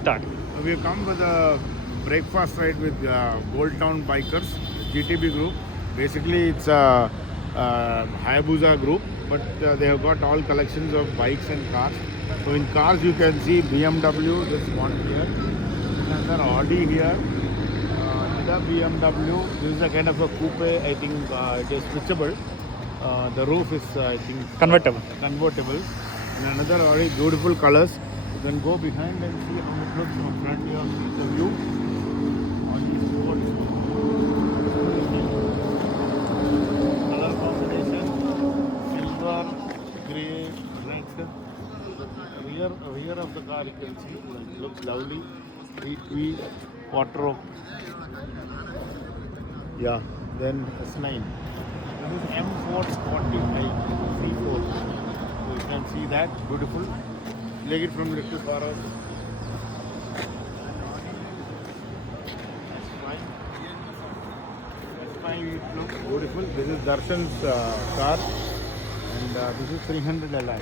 Start. We have come with a breakfast ride with Gold Town Bikers, GTB group. Basically, it's a Hayabusa group, but they have got all collections of bikes and cars. So in cars, you can see BMW, this one here, another Audi here, another BMW. This is a kind of a coupe. I think it is switchable. The roof is, I think, Convertible. convertible. And another Audi, beautiful colors. You can go behind and see how it looks from front. You have the view. Audi Sport. Color combination: silver, grey, red. Rear of the car you can see it looks lovely. 3 quarter. Yeah. Then S9. This is M440 C4. So you can see that beautiful. Take it from little far out. S5 looks beautiful. This is Darshan's car, and this is 300 Li.